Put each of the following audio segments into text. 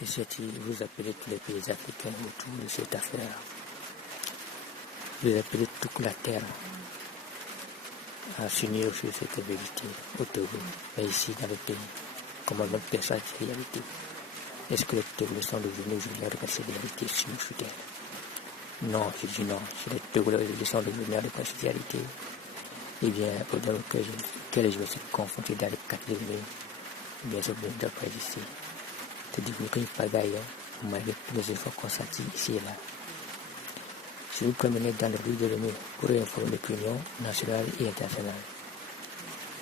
Et si vous appelez tous les pays africains autour de cette affaire, vous appelez toute la terre à s'unir sur cette vérité au Togo, mais ici dans le pays, comment notre personne cette réalité? Est-ce que les Togolais sont devenus aujourd'hui à reconnaître cette réalité sur nous terre? Non, je dis non. Si les Togolais sont devenus à reconnaître cette réalité, eh bien, pendant lequel je me suis confronté dans les 4 années, eh bien, je viens d'après ici. C'est devenu qu'une pagaille, malgré tous les efforts consentis ici et là. Si vous promenez dans les rues de l'Union pour informer l'opinion nationale et internationale,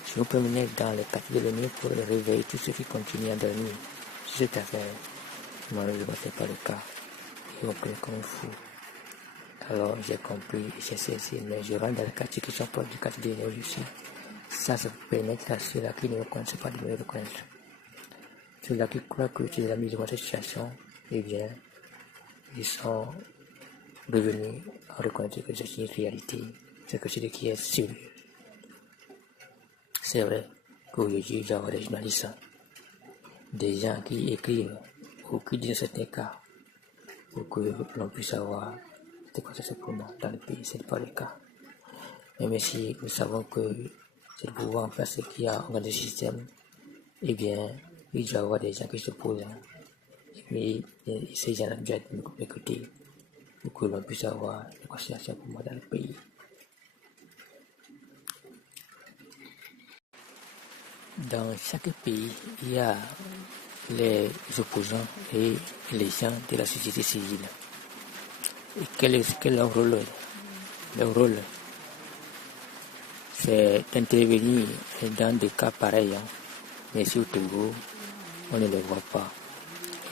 si vous promenez dans les quartiers de l'Union pour réveiller tous ceux qui continuent à dormir sur cette affaire, malheureusement, ce n'est pas le cas. Ils vont connaître comme un fou. Alors, j'ai compris et j'ai cessé, mais je rentre dans les quartiers qui sont proches du quartier de l'Union ici. Ça permettre à ceux-là qui ne me connaissent pas de me reconnaître. Ceux-là qui croient que c'est la mise en situation, eh bien, ils sont devenus à reconnaître que c'est une réalité, c'est que c'est ce qui est sérieux. C'est vrai qu'aujourd'hui, il y a des journalistes, des gens qui écrivent ou qui disent certains cas pour que l'on puisse savoir c'est quoi c'est pour moi dans le pays, ce n'est pas le cas. Même si nous savons que c'est le pouvoir en place qui a organisé le système, eh bien, il doit y avoir des gens qui se posent. Mais ces gens-là doivent être écoutés pour que l'on puisse avoir une considération pour moi dans le pays. Dans chaque pays, il y a les opposants et les gens de la société civile. Et quel est leur rôle? Leur rôle, c'est d'intervenir dans des cas pareils. Mais si au Togo, on ne les voit pas.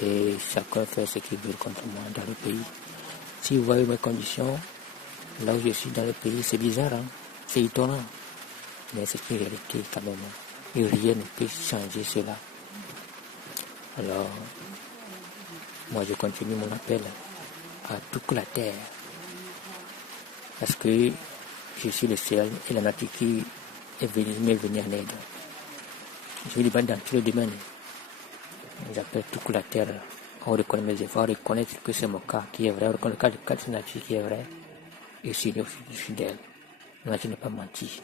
Et chacun fait ce qu'il veut contre moi dans le pays. Si vous voyez mes conditions, là où je suis dans le pays, c'est bizarre, c'est étonnant. Mais c'est une réalité quand même. Et rien ne peut changer cela. Alors, moi je continue mon appel à toute la terre. Parce que je suis le seul et la nature qui m'est venue en aide. Je vais dans tous les domaines. J'appelle toute la terre. On reconnaît mes efforts, reconnaître que c'est mon cas qui est vrai, on reconnaît le cas de nature qui est vrai. Et je suis fidèle. La nature n'est pas menti.